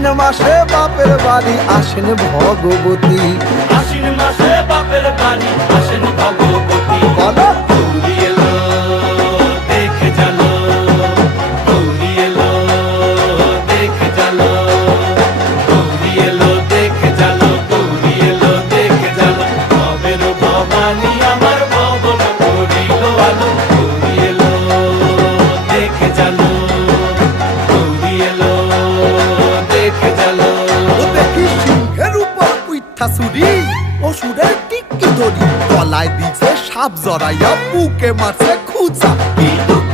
আশ্বিন মাসে বাপের বাড়ি আসেন ভগবতী। আশ্বিন মাসে বাপের বাড়ি আসেন ভগবতী। বলো গৌরী এলো দেখে জানো, গৌরী এলো দেখে জানো, গৌরী এলো দেখে জানো, গৌরী এলো দেখে জানো। ভবের ভবানী আমার ভবন করিল আলো। গৌরী এলো দেখে জানো, গৌরী এলো দেখে জানো। ও দেখি সিংহের উপর উইঠা ছুরি, অসুরের টিকি ধরি, গলায় দিছে সাপ জড়াইয়া বুকে মারছে খুঁচা। কি দুঃখ